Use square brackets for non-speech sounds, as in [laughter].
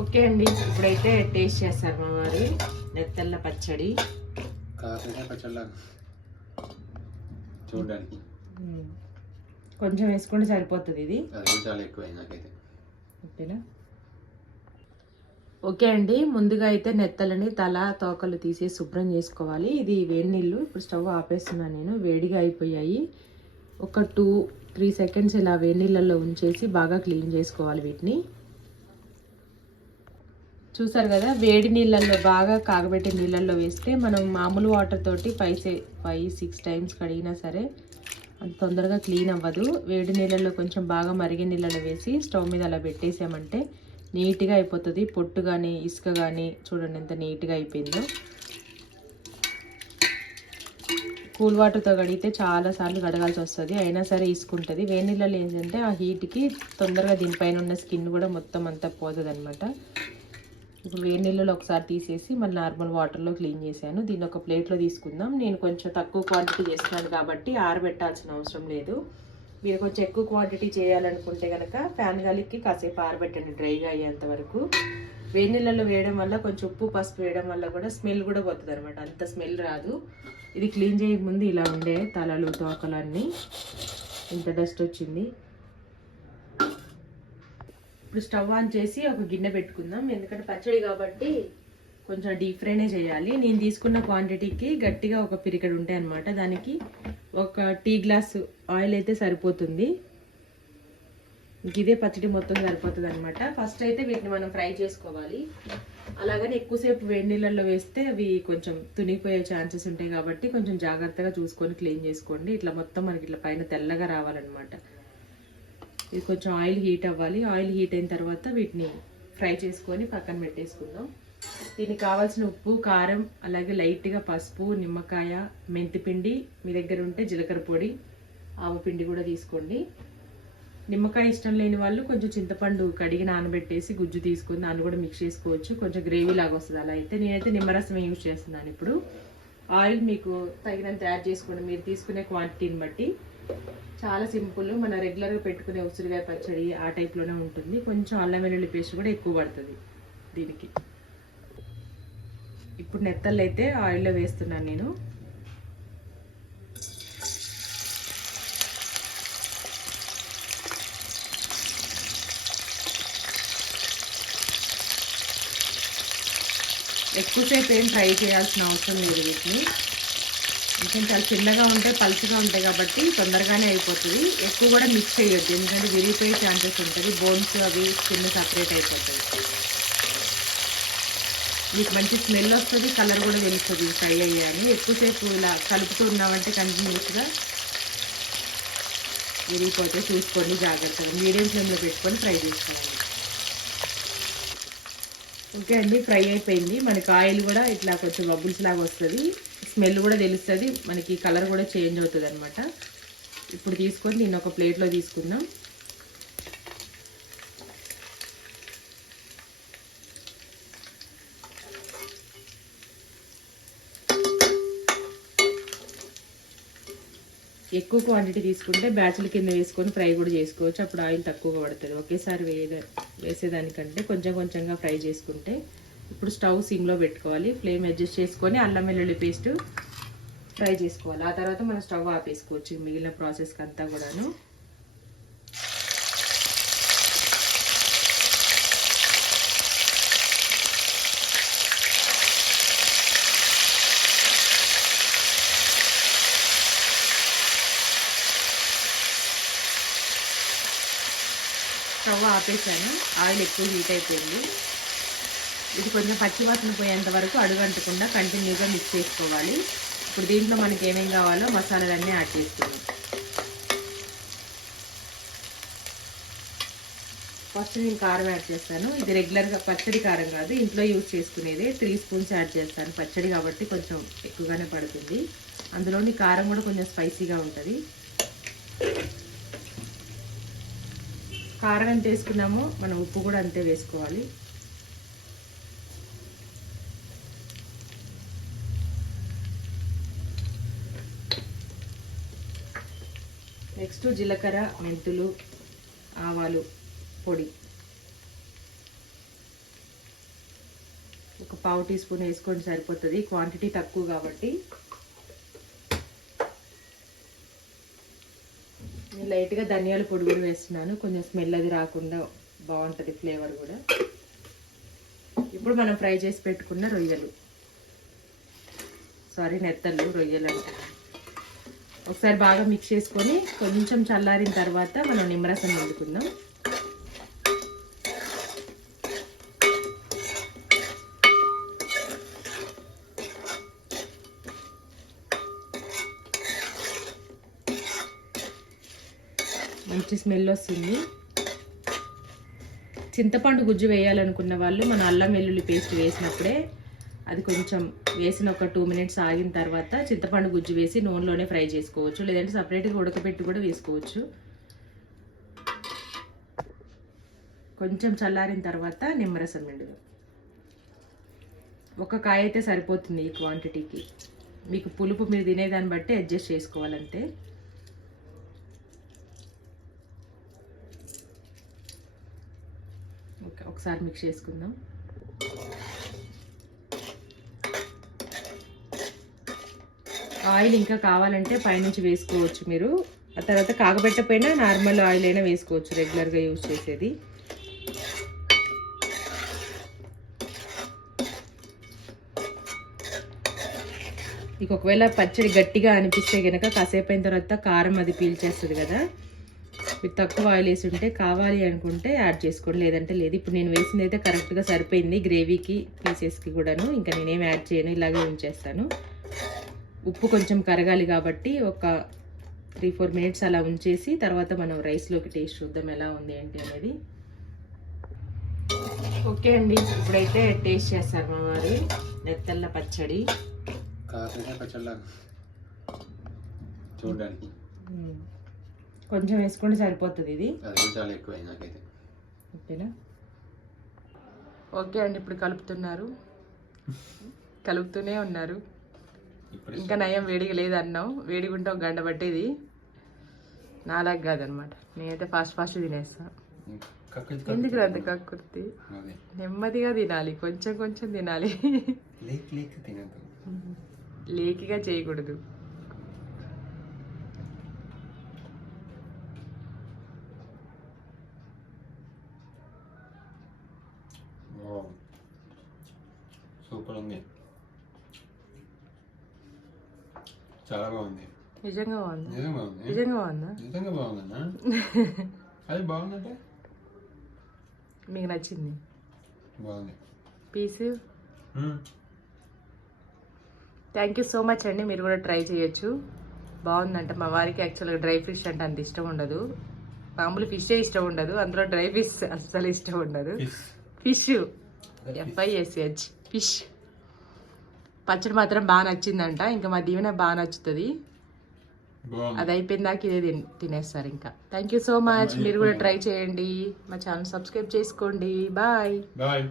Okay అండి. ఇప్పుడైతే taste చేస్తారు మా వారు. నెత్తల్ల పచ్చడి. ఉమ్. కొంచెం వేసుకుంటే సరిపోతుంది ఇది. చాలా నాకైతే. ఓకేనా? ఓకే అండి. ముందుగా అయితే నెత్తలని తల తోకలు తీసి శుభ్రం చేసుకోవాలి. ఇది వేడి నీళ్ళు. ఇప్పుడు స్టవ్ ఆపేస్తున్నాను నేను. వేడిగా అయిపోయాయి. ఒక టూ త్రీ సెకండ్స్ ఇలా వేడి నీళ్ళల్లో ఉంచేసి బాగా క్లీన్ చేసుకోవాలి వీటిని. చూసారు కదా వేడి నీళ్ళల్లో బాగా కాగబెట్టి నీళ్ళల్లో వేస్తే మనం మామూలు వాటర్ తోటి ఫైవ్ ఫైవ్ సిక్స్ టైమ్స్ కడిగినా సరే అంత తొందరగా క్లీన్ అవ్వదు. వేడి నీళ్ళల్లో కొంచెం బాగా మరిగే నీళ్ళలో వేసి స్టవ్ మీద అలా పెట్టేసామంటే నీట్గా అయిపోతుంది. పొట్టు కానీ ఇసుక కానీ చూడండి ఎంత నీట్గా అయిపోయిందో. కూల్ వాటర్తో కడిగితే చాలాసార్లు కడగాల్సి వస్తుంది. అయినా సరే ఇసుకుంటుంది వేడి నీళ్ళలో ఏంటంటే ఆ హీట్కి తొందరగా దీనిపైన ఉన్న స్కిన్ కూడా మొత్తం అంతా పోతుంది అనమాట వేడి నీళ్ళలో ఒకసారి తీసేసి మళ్ళీ నార్మల్ వాటర్లో క్లీన్ చేశాను. దీన్ని ఒక ప్లేట్లో తీసుకుందాం. నేను కొంచెం తక్కువ క్వాంటిటీ చేస్తున్నాను కాబట్టి ఆరబెట్టాల్సిన అవసరం లేదు. మీరు కొంచెం ఎక్కువ క్వాంటిటీ చేయాలనుకుంటే కనుక ఫ్యాన్ గాలికి కాసేపు ఆరబెట్టండి డ్రైగా అయ్యేంత వరకు. వేడి నీళ్ళలో వేయడం వల్ల కొంచెం ఉప్పు పసుపు వేయడం వల్ల కూడా స్మెల్ కూడా పోతుంది అనమాట అంత స్మెల్ రాదు. ఇది క్లీన్ చేయకముందు ఇలా ఉండే తలలు తోకలు అన్నీ ఇంత డస్ట్ వచ్చింది. ఇప్పుడు స్టవ్ ఆన్ చేసి ఒక గిన్నె పెట్టుకుందాం. ఎందుకంటే పచ్చడి కాబట్టి కొంచెం డీప్ ఫ్రైనే చేయాలి. నేను తీసుకున్న క్వాంటిటీకి గట్టిగా ఒక పిరికడు ఉంటాయి అనమాట దానికి ఒక టీ గ్లాస్ ఆయిల్ అయితే సరిపోతుంది. ఇదే పచ్చడి మొత్తం సరిపోతుంది అనమాట ఫస్ట్ అయితే వీటిని మనం ఫ్రై చేసుకోవాలి. అలాగని ఎక్కువసేపు వేడి నీళ్ళల్లో వేస్తే అవి కొంచెం తునిగిపోయే ఛాన్సెస్ ఉంటాయి కాబట్టి కొంచెం జాగ్రత్తగా చూసుకొని క్లీన్ చేసుకోండి. ఇట్లా మొత్తం మనకి ఇట్లా పైన తెల్లగా రావాలన్నమాట. ఇది కొంచెం ఆయిల్ హీట్ అవ్వాలి. ఆయిల్ హీట్ అయిన తర్వాత వీటిని ఫ్రై చేసుకొని పక్కన పెట్టేసుకుందాం. దీనికి కావాల్సిన ఉప్పు కారం అలాగే లైట్గా పసుపు నిమ్మకాయ మెంతిపిండి మీ దగ్గర ఉంటే జీలకర్ర పొడి ఆవు పిండి కూడా తీసుకోండి. నిమ్మకాయ ఇష్టం లేని వాళ్ళు కొంచెం చింతపండు కడిగి నానబెట్టేసి గుజ్జు తీసుకుని దాన్ని కూడా మిక్స్ చేసుకోవచ్చు. కొంచెం గ్రేవీ లాగా వస్తుంది అలా అయితే. నేనైతే నిమ్మరసం యూజ్ చేస్తున్నాను ఇప్పుడు. ఆయిల్ మీకు తగినంత యాడ్ చేసుకోండి. మీరు తీసుకునే క్వాంటిటీని బట్టి. చాలా సింపుల్. మన రెగ్యులర్గా పెట్టుకునే ఉసిరికాయ పచ్చడి ఆ టైప్లోనే ఉంటుంది. కొంచెం అల్లం వెల్లుల్లి పేస్ట్ కూడా ఎక్కువ పడుతుంది దీనికి. ఇప్పుడు నెత్తళ్ళు అయితే ఆయిల్లో వేస్తున్నాను నేను. ఎక్కువసేపు ఏం ఫ్రై చేయాల్సిన అవసరం లేదు వీటిని. కొంచెం చాలా చిన్నగా ఉంటాయి పలుచగా ఉంటాయి కాబట్టి తొందరగానే అయిపోతుంది. ఎక్కువ కూడా మిక్స్ చేయొద్దు. ఎందుకంటే విరిగిపోయే ఛాన్సెస్ ఉంటుంది బోన్స్ అవి స్కిన్ సపరేట్ అయిపోతుంది మీకు మంచి స్మెల్ వస్తుంది కలర్ కూడా తెలుస్తుంది ఫ్రై అయ్యాని. ఎక్కువసేపు ఇలా కలుపుతూ ఉన్నామంటే కంటిన్యూస్గా విరిగిపోతే చూసుకోండి జాగ్రత్తగా. మీడియం ఫ్లేమ్లో పెట్టుకొని ఫ్రై చేసుకోవాలి ఓకే అండి ఫ్రై అయిపోయింది. మనకి ఆయిల్ కూడా ఇట్లా కొంచెం బబుల్స్ లాగా వస్తుంది. స్మెల్ కూడా తెలుస్తుంది మనకి కలర్ కూడా చేంజ్ అవుతుంది అనమాట ఇప్పుడు తీసుకొని దీన్ని ఒక ప్లేట్లో తీసుకుందాం. ఎక్కువ క్వాంటిటీ తీసుకుంటే బ్యాచ్ల కింద వేసుకొని ఫ్రై కూడా చేసుకోవచ్చు. అప్పుడు ఆయిల్ తక్కువగా పడుతుంది. ఒకేసారి వేయ వేసేదానికంటే కొంచెం కొంచెంగా ఫ్రై చేసుకుంటే ఇప్పుడు స్టవ్ సిమ్లో పెట్టుకోవాలి. ఫ్లేమ్ అడ్జస్ట్ చేసుకొని అల్లం వెల్లుల్లి పేస్ట్ ఫ్రై చేసుకోవాలి. ఆ తర్వాత మనం స్టవ్ ఆపేసుకోవచ్చు మిగిలిన ప్రాసెస్కి అంతా కూడాను. స్టవ్ ఆపేసాను. ఆయిల్ ఎక్కువ హీట్ అయిపోయింది. ఇది కొంచెం పచ్చివాసన పోయేంత వరకు అడుగంటకుండా కంటిన్యూగా మిక్స్ చేసుకోవాలి. ఇప్పుడు దీంట్లో మనకి ఏమేం కావాలో మసాలాలన్నీ యాడ్ చేసుకుందాం ఫస్ట్ నేను కారం యాడ్ చేస్తాను. ఇది రెగ్యులర్గా పచ్చడి కారం కాదు. ఇంట్లో యూజ్ చేసుకునేది త్రీ స్పూన్స్ యాడ్ చేస్తాను. పచ్చడి కాబట్టి కొంచెం ఎక్కువగానే పడుతుంది. అందులోని కారం కూడా కొంచెం స్పైసీగా ఉంటుంది. కారం ఎంత వేసుకున్నామో మనం ఉప్పు కూడా అంతే వేసుకోవాలి. నెక్స్ట్ జీలకర్ర మెంతులు ఆవాలు పొడి. ఒక పావు టీ స్పూన్ వేసుకోండి సరిపోతుంది. క్వాంటిటీ తక్కువ కాబట్టి. నేను లైట్గా ధనియాల పొడి కూడా వేస్తున్నాను. కొంచెం స్మెల్ అది రాకుండా బాగుంటుంది ఫ్లేవర్ కూడా. ఇప్పుడు మనం ఫ్రై చేసి పెట్టుకున్న రొయ్యలు. సారీ నెత్తళ్ళు రొయ్యలు అంటే ఒకసారి బాగా మిక్స్ చేసుకొని కొంచెం చల్లారిన తర్వాత మనం నిమ్మరసం వండుకుందాం. మంచి స్మెల్ వస్తుంది. చింతపండు గుజ్జు వేయాలనుకున్న వాళ్ళు మన అల్లం వెల్లుల్లి పేస్ట్ వేసినప్పుడే అది కొంచెం వేసిన ఒక టూ మినిట్స్ ఆగిన తర్వాత చింతపండు గుజ్జు వేసి నూనెలోనే ఫ్రై చేసుకోవచ్చు. లేదంటే సపరేట్గా ఉడకబెట్టి కూడా వేసుకోవచ్చు. కొంచెం చల్లారిన తర్వాత నిమ్మరసం పిండుదాం. ఒక కాయ అయితే సరిపోతుంది ఈ క్వాంటిటీకి మీకు పులుపు మీరు తినేదాన్ని బట్టి అడ్జస్ట్ చేసుకోవాలంతే. ఓకే ఒకసారి మిక్స్ చేసుకుందాం. ఆయిల్ ఇంకా కావాలంటే పైనుంచి వేసుకోవచ్చు మీరు. ఆ తర్వాత కాగబెట్టపోయినా నార్మల్ ఆయిల్ అయినా వేసుకోవచ్చు రెగ్యులర్గా యూజ్ చేసేది. మీకు ఒకవేళ పచ్చడి గట్టిగా అనిపిస్తే కనుక కాసేపు అయిన తర్వాత కారం అది పీల్చేస్తుంది కదా. మీరు తక్కువ ఆయిల్ వేసి ఉంటే కావాలి అనుకుంటే యాడ్ చేసుకోండి లేదంటే లేదు. ఇప్పుడు నేను వేసింది అయితే కరెక్ట్గా సరిపోయింది గ్రేవీకి పీసెస్కి కూడాను. ఇంకా నేనేం యాడ్ చేయను ఇలాగే ఉంచేస్తాను. ఉప్పు కొంచెం కరగాలి కాబట్టి ఒక త్రీ ఫోర్ మినిట్స్ అలా ఉంచేసి తర్వాత మనం రైస్లోకి టేస్ట్ చూద్దాం ఎలా ఉంది ఏంటి అనేది. ఓకే అండి ఇప్పుడైతే టేస్ట్ చేస్తారు మా వారు. నెత్తల్ల పచ్చడి. కొంచెం వేసుకుంటే సరిపోతుంది ఇది. చాలా నాకైతే. ఓకేనా? ఓకే అండి ఇప్పుడు కలుపుతున్నారు. కలుపుతూనే ఉన్నారు. ఇంకా నయం వేడిగా లేదన్నావు. వేడిగా ఉంటే ఒక గంట పట్టేది. నాలాగా కాదనమాట. నేనైతే ఫాస్ట్ ఫాస్ట్ తినేస్తా. కక్కలు ఎందుకు అంత కక్కుర్తి? నెమ్మదిగా తినాలి. కొంచెం కొంచెం తినాలి. లేక్ లేక్ తినద్దు లేకిగా చేయకూడదు. సూపర్ ఉంది. చాలా బాగుంది. నిజంగా బాగుందా? నిజంగా బాగుంది. నిజంగా బాగుందా? నిజంగా బాగుందన్నా? [laughs] అది బాగుందంటే మీకు నచ్చింది? బాగుంది. Piece. Thank you so much అండి. మీరు కూడా ట్రై చేయొచ్చు. బాగుందంట. మా వారికి యాక్చువల్గా డ్రై ఫిష్ అంటే అంత ఇష్టం ఉండదు. మామూలు ఫిషే ఇష్టం ఉండదు. అందులో డ్రై ఫిష్ అస్సలు ఇష్టం ఉండదు. Fish. F I S H fish. పచ్చడి మాత్రం బాగా నచ్చిందంట. ఇంకా మా దీవెన బాగా నచ్చుతుంది. అది అయిపోయిన దాకా ఇదే తిన్- తినేస్తారు ఇంకా. థ్యాంక్ యూ సో మచ్ మీరు కూడా ట్రై చేయండి. మా ఛానల్ సబ్స్క్రైబ్ చేసుకోండి. Bye bye